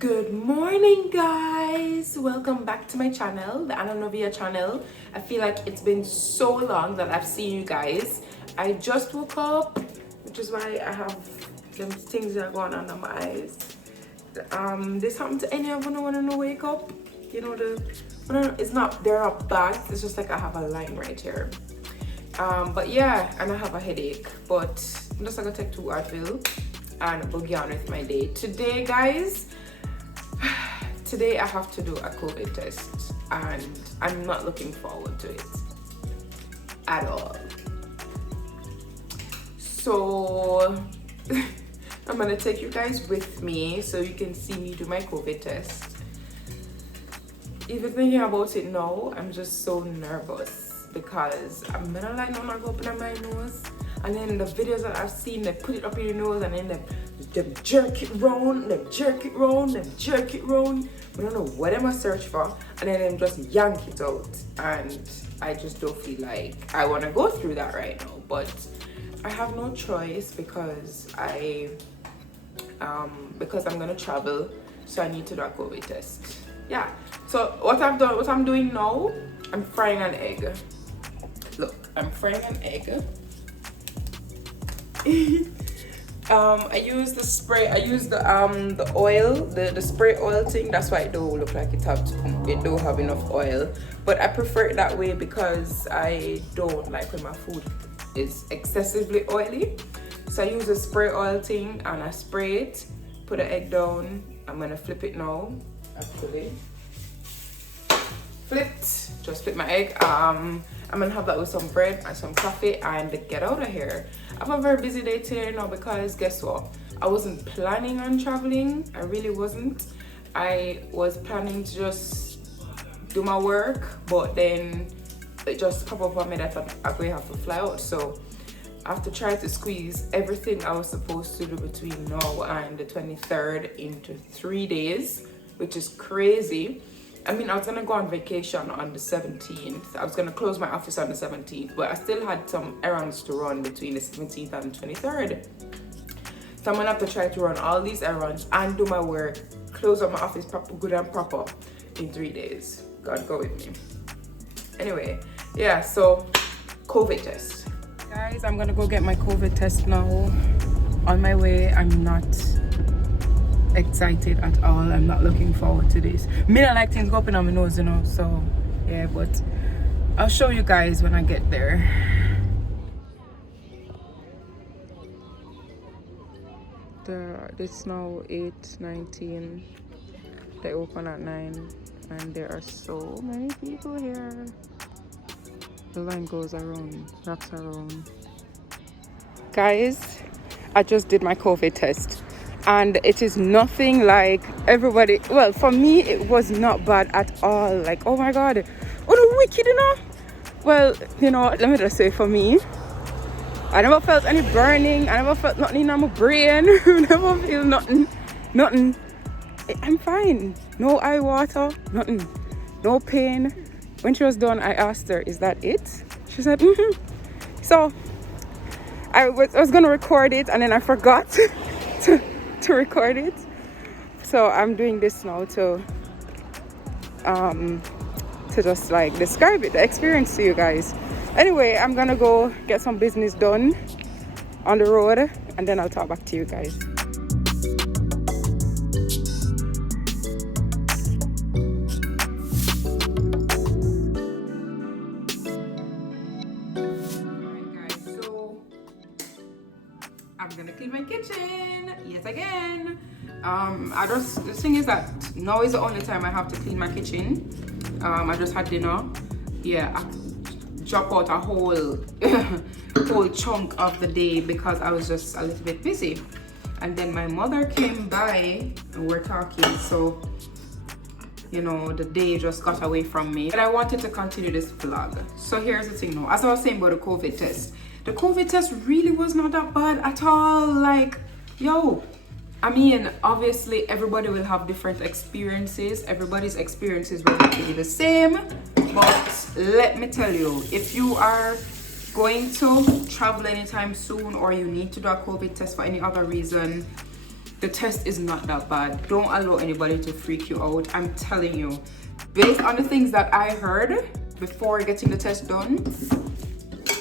Good morning, guys. Welcome back to my channel, the Ananovia channel. I feel like it's been so long that I've seen you guys. I just woke up, which is why I have them things that are going on my eyes. This happened to any of you when I wake up? You know, it's not, they're not bad, it's just like I have a line right here. But yeah, and I have a headache, but I'm just gonna take 2 Advil and boogie on with my day. Today, guys, today I have to do a COVID test and I'm not looking forward to it at all. So I'm gonna take you guys with me so you can see me do my COVID test. Even thinking about it now, I'm just so nervous because I'm gonna like not go open my nose, and then the videos that I've seen, they put it up in your nose and then they jerk it round, they jerk it round, they jerk it round. I don't know what I'm gonna search for, and then them just yank it out, and I just don't feel like I want to go through that right now. But I have no choice because I'm gonna travel, so I need to do a COVID test. Yeah. So what I'm doing now, I'm frying an egg. Look, I'm frying an egg. I use the spray. I use the oil, the spray oil thing. That's why it don't look like it don't have enough oil. But I prefer it that way because I don't like when my food is excessively oily. So I use the spray oil thing and I spray it. Put the egg down. I'm gonna flip it now. Actually, flipped. Just flip my egg. I'm gonna have that with some bread and some coffee and get out of here. I have a very busy day today now because guess what? I wasn't planning on traveling. I really wasn't. I was planning to just do my work, but then it just popped up on me that I'm going to have to fly out. So I have to try to squeeze everything I was supposed to do between now and the 23rd into 3 days, which is crazy. I mean, I was gonna go on vacation on the 17th. I was gonna close my office on the 17th, but I still had some errands to run between the 17th and the 23rd. So I'm gonna have to try to run all these errands and do my work, close up my office good and proper in 3 days. God, go with me. Anyway, yeah, so COVID test. Guys, I'm gonna go get my COVID test now. On my way. I'm not excited at all. I'm not looking forward to this. Me don't like things go up in on my nose, you know, so yeah, but I'll show you guys when I get there. It's now 8:19. They open at 9 and there are so many people here. The line goes around, wraps around. Guys, I just did my COVID test and it is nothing like everybody. Well, for me it was not bad at all. Like, oh my god, oh the wicked, you know. Well, you know, let me just say, for me, I never felt any burning. I never felt nothing in my brain. I never feel nothing. I'm fine. No eye water, nothing, no pain. When she was done, I asked her, is that it? She said, mm-hmm. So I was gonna record it and then I forgot to record it. So I'm doing this now to just like describe it, the experience to you guys. Anyway, I'm gonna go get some business done on the road and then I'll talk back to you guys. I'm gonna clean my kitchen yet again. The thing is that now is the only time I have to clean my kitchen. I just had dinner. Yeah, I drop out a whole whole chunk of the day because I was just a little bit busy. And then my mother came by and we're talking, so you know, the day just got away from me. But I wanted to continue this vlog. So here's the thing now. As I was saying about the COVID test, the COVID test really was not that bad at all. Like, yo, I mean, obviously everybody will have different experiences. Everybody's experiences will not be the same. But let me tell you, if you are going to travel anytime soon, or you need to do a COVID test for any other reason, the test is not that bad. Don't allow anybody to freak you out. I'm telling you, based on the things that I heard before getting the test done,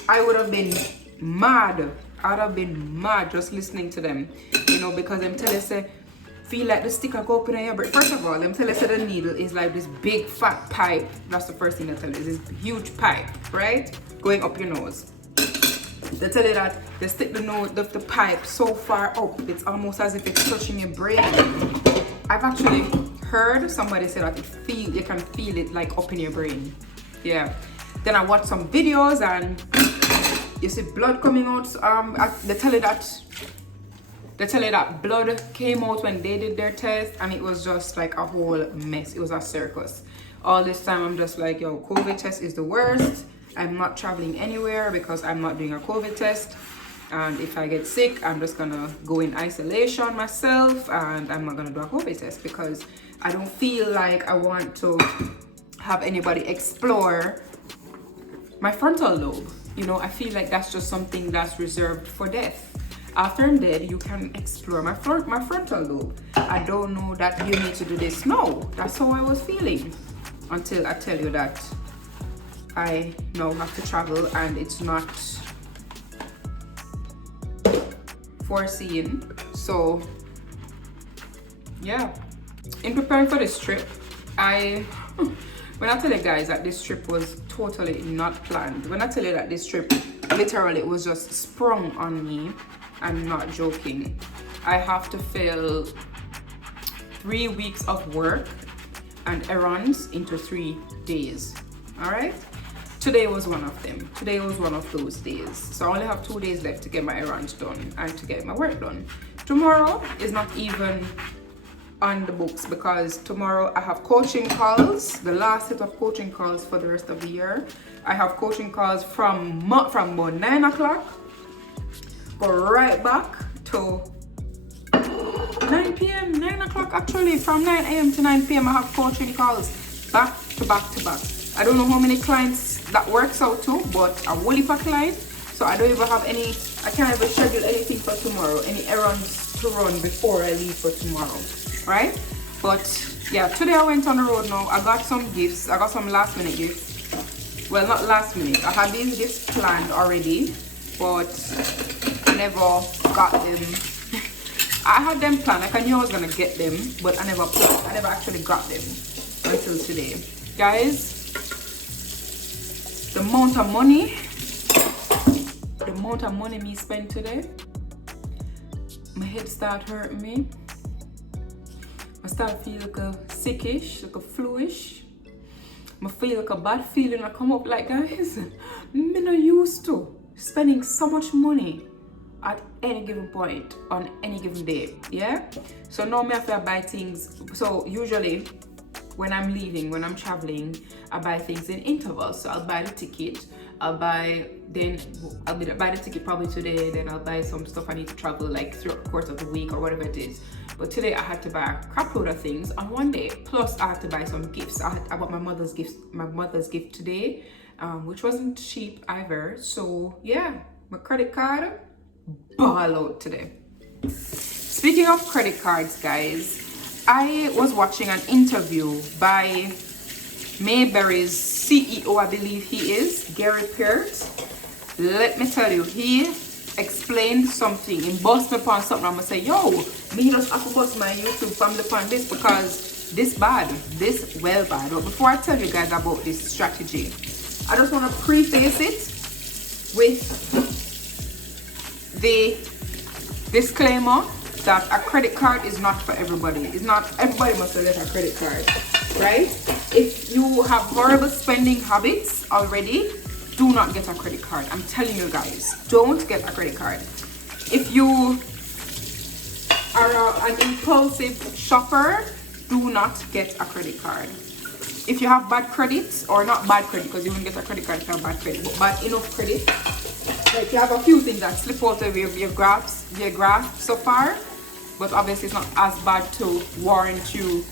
I would have been mad. I'd have been mad just listening to them, you know, because them tell us, feel like the sticker go open in your brain. First of all, them tell us the needle is like this big fat pipe. That's the first thing they tell us, is this huge pipe, right? Going up your nose. They tell you that they stick the pipe so far up, it's almost as if it's touching your brain. I've actually heard somebody say that you can feel it like up in your brain. Yeah. Then I watched some videos and you see blood coming out. They tell you that blood came out when they did their test, and it was just like a whole mess. It was a circus. All this time I'm just like, yo, COVID test is the worst. I'm not traveling anywhere because I'm not doing a COVID test. And if I get sick, I'm just gonna go in isolation myself, and I'm not gonna do a COVID test because I don't feel like I want to have anybody explore my frontal lobe. You know, I feel like that's just something that's reserved for death. After I'm dead, you can explore my frontal lobe. I don't know that you need to do this. No, that's how I was feeling until I tell you that I now have to travel, and it's not foreseen. So yeah, in preparing for this trip, when I tell you guys that this trip was totally not planned, when I tell you that this trip literally was just sprung on me, I'm not joking. I have to fill 3 weeks of work and errands into 3 days. All right, today was one of them. Today was one of those days. So I only have 2 days left to get my errands done and to get my work done. Tomorrow is not even on the books because tomorrow I have coaching calls, the last set of coaching calls for the rest of the year. I have coaching calls from about 9 o'clock, go right back to 9 p.m. 9 o'clock actually. From 9 a.m. to 9 p.m. I have coaching calls back to back to back. I don't know how many clients that works out to, but a whole heap of clients. So I don't even have any, I can't even schedule anything for tomorrow, any errands to run before I leave for tomorrow, right? But yeah, today I went on the road now. I got some gifts. I got some last minute gifts. Well, not last minute. I had these gifts planned already, but I never got them. I had them planned, like I knew I was gonna get them, but I never actually got them until today. Guys, the amount of money me spent today, my head start hurting me. I start feel like a sickish, like a fluish. I feel like a bad feeling I come up like, guys, me not used to spending so much money at any given point on any given day. Yeah, so now me have to buy things. So usually when I'm leaving, when I'm traveling, I buy things in intervals. So I'll buy the ticket, I'll buy the ticket probably today, then I'll buy some stuff I need to travel like throughout the course of the week or whatever it is. But today I had to buy a crap load of things on one day. Plus I had to buy some gifts. I bought my mother's gift today, which wasn't cheap either. So yeah, my credit card ball out today. Speaking of credit cards, guys, I was watching an interview by Mayberry's CEO, I believe he is, Gary Pearce. Let me tell you, he explained something, he bust me upon something. I'm gonna say, yo, me just have to bust my YouTube family upon this because this well bad. But before I tell you guys about this strategy, I just want to preface it with the disclaimer that a credit card is not for everybody. It's not everybody must have a credit card, right? If you have horrible spending habits already, do not get a credit card. I'm telling you guys, don't get a credit card. If you are an impulsive shopper, do not get a credit card. If you have bad credit, or not bad credit, because you won't get a credit card if you have bad credit, but bad enough credit, like you have a few things that slip out of your grasp so far, but obviously it's not as bad to warrant you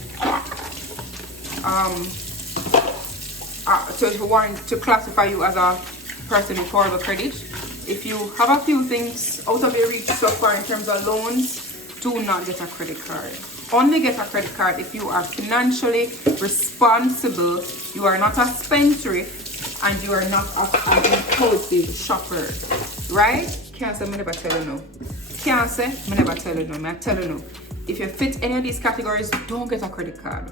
to classify you as a person with horrible credit. If you have a few things out of your reach so far in terms of loans, do not get a credit card. Only get a credit card if you are financially responsible, you are not a spendthrift, and you are not an impulsive shopper. Right? Can't say me never tell you no. Can't say me never tell you no. I tell you no. If you fit any of these categories, don't get a credit card.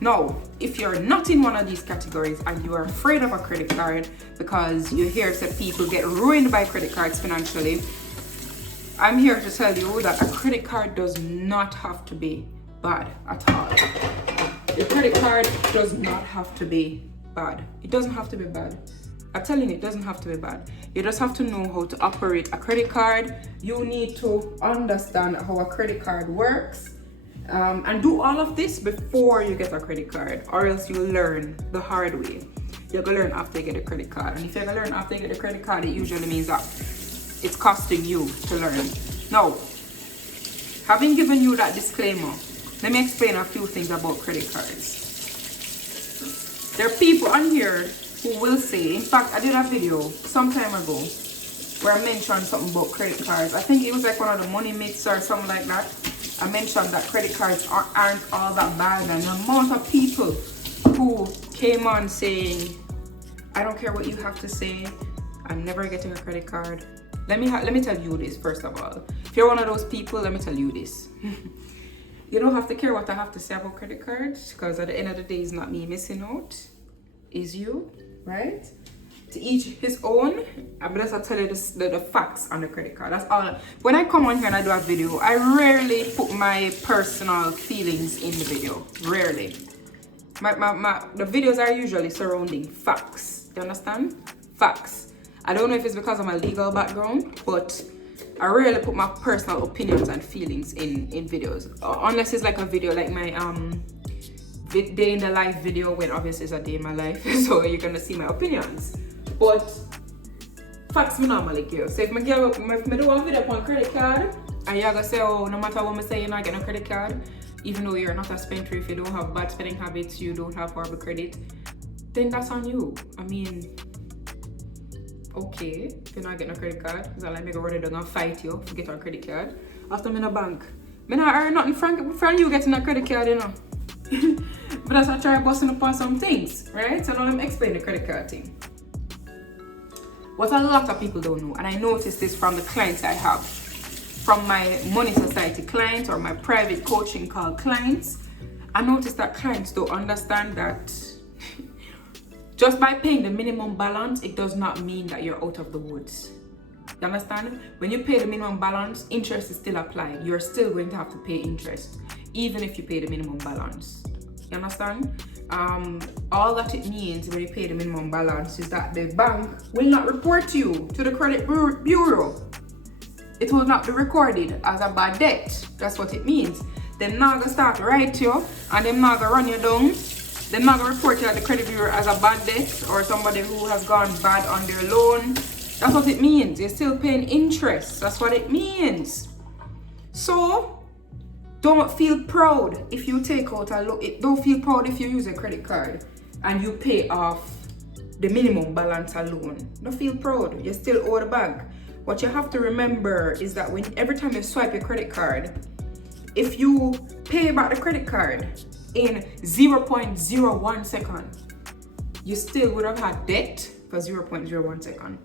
Now, if you're not in one of these categories and you are afraid of a credit card because you hear that people get ruined by credit cards financially, I'm here to tell you that a credit card does not have to be bad at all. Your credit card does not have to be bad. It doesn't have to be bad. I'm telling you, it doesn't have to be bad. You just have to know how to operate a credit card. You need to understand how a credit card works. And do all of this before you get a credit card, or else you learn the hard way. You're gonna learn after you get a credit card. And if you're gonna learn after you get a credit card, it usually means that it's costing you to learn. Now, having given you that disclaimer, let me explain a few things about credit cards. There are people on here who will say, in fact, I did a video some time ago where I mentioned something about credit cards. I think it was like one of the money myths or something like that. I mentioned that credit cards aren't all that bad, and the amount of people who came on saying, I don't care what you have to say, I'm never getting a credit card. Let me tell you this first of all. If you're one of those people, let me tell you this. You don't have to care what I have to say about credit cards, because at the end of the day, it's not me missing out, it's you, right? To each his own. I'm just tell you the facts on the credit card. That's all. When I come on here and I do a video, I rarely put my personal feelings in the video. Rarely. The videos are usually surrounding facts. You understand? Facts. I don't know if it's because of my legal background, but I rarely put my personal opinions and feelings in videos. Unless it's like a video like my day in the life video, when obviously it's a day in my life, so you're gonna see my opinions. But facts me normally give. So if me do a video on credit card and you're gonna say, oh, no matter what I say, you're not getting a credit card, even though you're not a spendthrift, you don't have bad spending habits, you don't have horrible credit, then that's on you. I mean, okay, if you're not getting a credit card, it's not like me go run down and fight you to get a credit card. After I'm in a bank, me not earn nothing from you getting a credit card, you know. But that's why I try busting up on some things, right? So now let me explain the credit card thing. What a lot of people don't know, and I noticed this from the clients I have, from my Money Society clients or my private coaching call clients, I noticed that clients don't understand that just by paying the minimum balance, it does not mean that you're out of the woods. You understand? When you pay the minimum balance, interest is still applied. You're still going to have to pay interest, even if you pay the minimum balance. You understand? All that it means when you pay the minimum balance is that the bank will not report you to the credit bureau. It will not be recorded as a bad debt. That's what it means. Them not gonna start to write you, and them not gonna run you down. Them not gonna report you at the credit bureau as a bad debt or somebody who has gone bad on their loan. That's what it means. You're still paying interest. That's what it means. So don't feel proud if you take out a loan. Don't feel proud if you use a credit card and you pay off the minimum balance alone. Don't feel proud. You still owe the bank. What you have to remember is that every time you swipe your credit card, if you pay back the credit card in 0.01 second, you still would have had debt for 0.01 second.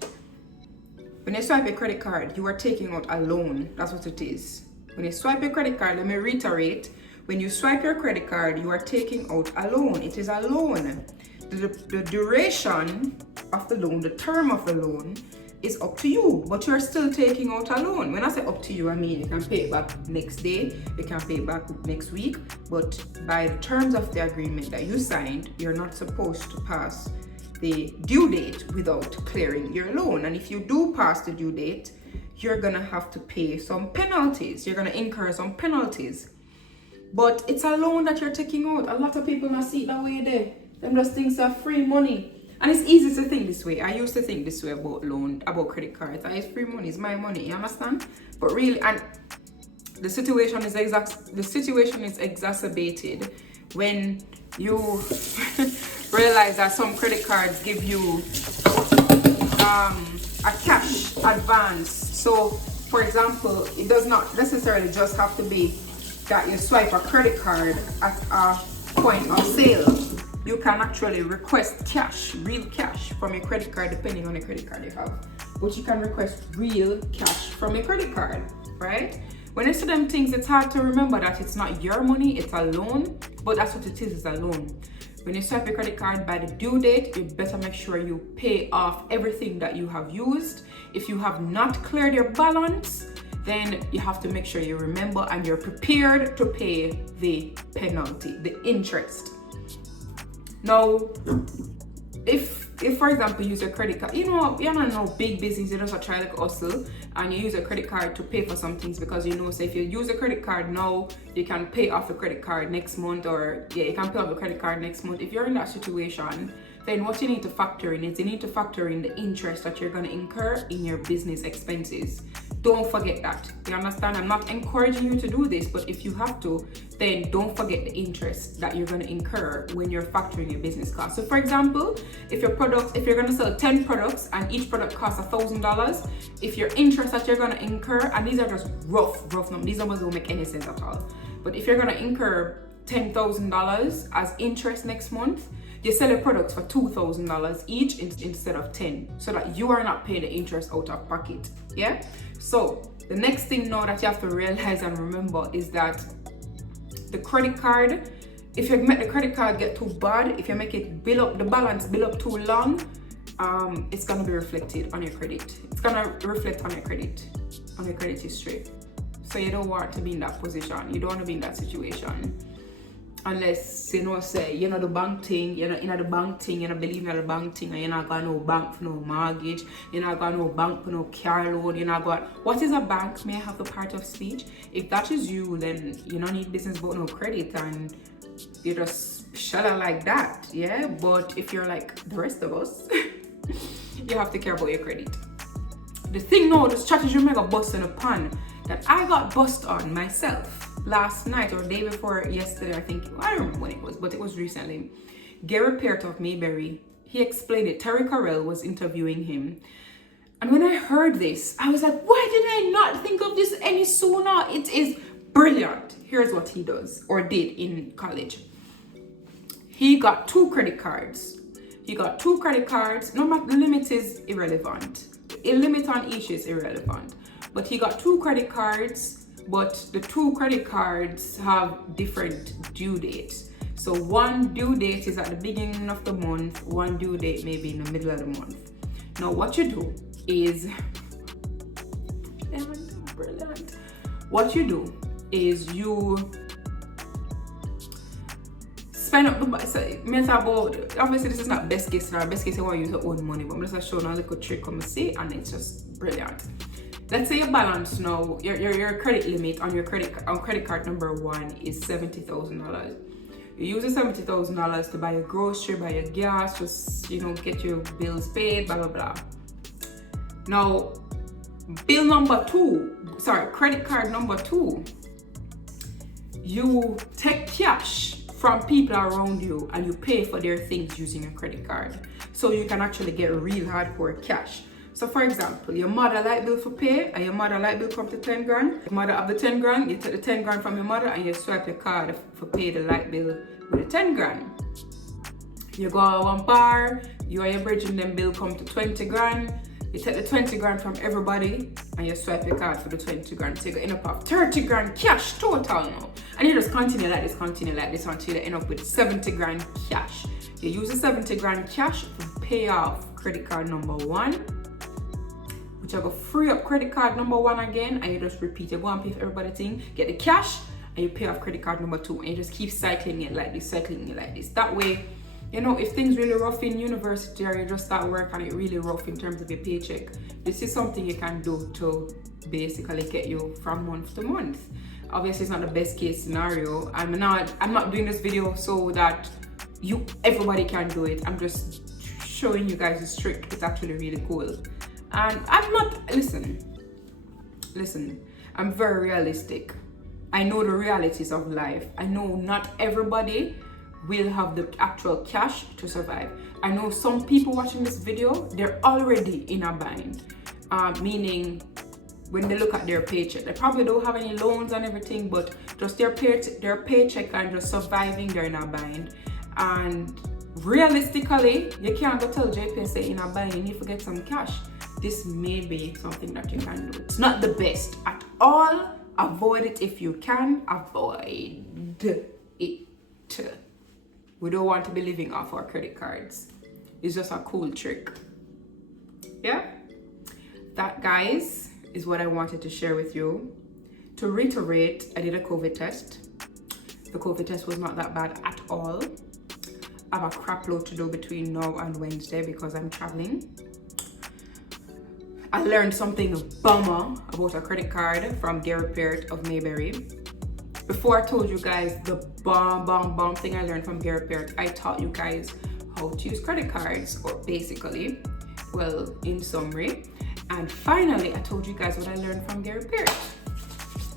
When you swipe your credit card, you are taking out a loan. That's what it is. When you swipe your credit card, let me reiterate, when you swipe your credit card, you are taking out a loan. It is a loan. The duration of the loan, the term of the loan, is up to you, but you're still taking out a loan. When I say up to you, I mean you can pay it back next day, you can pay it back next week, but by the terms of the agreement that you signed, you're not supposed to pass the due date without clearing your loan. And if you do pass the due date, you're gonna have to pay some penalties. You're gonna incur some penalties. But it's a loan that you're taking out. A lot of people not see it that way there. Them just things are free money. And it's easy to think this way. I used to think this way about loan, about credit cards. It's free money, it's my money, you understand? But really, and the situation is exacerbated when you realize that some credit cards give you a cash advance. So for example, it does not necessarily just have to be that you swipe a credit card at a point of sale. You can actually request cash, real cash from your credit card, depending on the credit card you have. But you can request real cash from your credit card, right? When you see them things, it's hard to remember that it's not your money, it's a loan, but that's what it is, it's a loan. When you swipe your credit card by the due date, you better make sure you pay off everything that you have used. If you have not cleared your balance, then you have to make sure you remember and you're prepared to pay the penalty, the interest. Now, if for example you use your credit card, you're not no big business, you just try to hustle and you use a credit card to pay for some things, because say if you use a credit card now, you can pay off the credit card next month, or you can pay off the credit card next month. If you're in that situation, then what you need to factor in is you need to factor in the interest that you're going to incur in your business expenses. Don't forget that. You understand? I'm not encouraging you to do this, but if you have to, then don't forget the interest that you're going to incur when you're factoring your business costs. So for example, if you're going to sell 10 products and each product costs $1,000, if your interest that you're going to incur, and these are just rough numbers, these numbers don't make any sense at all, but if you're going to incur $10,000 as interest next month, you sell your products for $2,000 each instead of 10, so that you are not paying the interest out of pocket. Yeah. So the next thing now that you have to realize and remember is that the credit card, if you make the credit card get too bad, if you make it the balance build up too long, it's gonna be reflected on your credit. It's gonna reflect on your credit history. So you don't want to be in that position. You don't want to be in that situation. Unless say the bank thing, in the bank thing, believe in the bank thing, and you're not got no bank for no mortgage, you're not got no bank for no car loan, you're not got what is a bank? May I have the part of speech? If that is you, then you don't need business but no credit, and you just shut up like that, yeah. But if you're like the rest of us, you have to care about your credit. The thing now, the strategy you make a bust in a pan that I got bust on myself last night or day before yesterday, I don't remember when it was, but it was recently. Gary Peart of Mayberry, he explained it. Terry Carell was interviewing him, and when I heard this, I was like, why did I not think of this any sooner? It is brilliant. Here's what he does or did in college. He got 2 credit cards. No matter, the limit is irrelevant. A limit on each is irrelevant. But he got 2 credit cards, but the 2 credit cards have different due dates. So one due date is at the beginning of the month, one due date maybe in the middle of the month. Now what you do is, brilliant. What you do is you spend up the obviously this is not best case scenario. Best case you want to use your own money, but I'm just showing a little trick come and see, and it's just brilliant. Let's say your balance now, your credit limit on your credit card number 1 is $70,000. You use the $70,000 to buy your grocery, buy your gas, just get your bills paid, blah blah blah. Now, credit card number 2, you take cash from people around you and you pay for their things using your credit card, so you can actually get real hardcore cash. So for example, your mother light bill for pay, and your mother light bill come to 10 grand. Your mother have the 10 grand, you take the 10 grand from your mother and you swipe your card for pay the light bill with the 10 grand. You go to one bar, you and your bridging them bill come to 20 grand. You take the 20 grand from everybody and you swipe your card for the 20 grand. So you end up with 30 grand cash total now. And you just continue like this until you end up with 70 grand cash. You use the 70 grand cash to pay off credit card number 1, which I go free up credit card number 1 again, and you just repeat. You go and pay for everybody thing, get the cash, and you pay off credit card number 2, and you just keep cycling it like this. That way, if things really rough in university or you just start work and it really rough in terms of your paycheck, this is something you can do to basically get you from month to month. Obviously, it's not the best case scenario. I'm not doing this video so that everybody can do it. I'm just showing you guys this trick. It's actually really cool. And I'm not, listen, I'm very realistic. I know the realities of life. I know not everybody will have the actual cash to survive. I know some people watching this video, they're already in a bind, meaning when they look at their paycheck, they probably don't have any loans and everything, but just their paycheck and just surviving, they're in a bind. And realistically, you can't go tell JP say in a bind, you need to get some cash. This may be something that you can do. It's not the best at all. Avoid it if you can. Avoid it. We don't want to be living off our credit cards. It's just a cool trick. Yeah? That, guys, is what I wanted to share with you. To reiterate, I did a COVID test. The COVID test was not that bad at all. I have a crap load to do between now and Wednesday because I'm traveling. I learned something bummer about a credit card from Gary Peart of Mayberry. Before I told you guys the bomb thing I learned from Gary Peart, I taught you guys how to use credit cards, or basically, well, in summary. And finally, I told you guys what I learned from Gary Peart.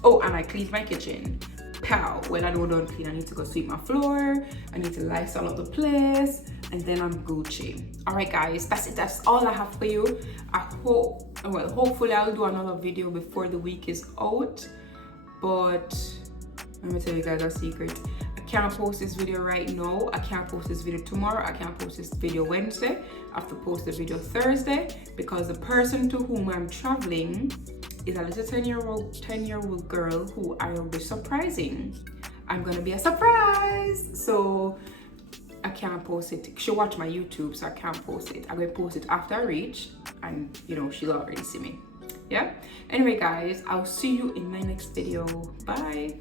Oh, and I cleaned my kitchen. Pow! Well, I don't clean. I need to go sweep my floor. I need to Lysol up the place, and then I'm Gucci. All right, guys, that's it. That's all I have for you. Hopefully I'll do another video before the week is out. But let me tell you guys a secret. I can't post this video right now. I can't post this video tomorrow. I can't post this video Wednesday. I have to post the video Thursday because the person to whom I'm traveling is a little 10-year-old girl who I will be surprising. I'm gonna be a surprise. So I can't post it. She'll watch my YouTube, so I can't post it. I'm gonna post it after I reach, and you know, she'll already see me. Yeah? Anyway, guys, I'll see you in my next video. Bye.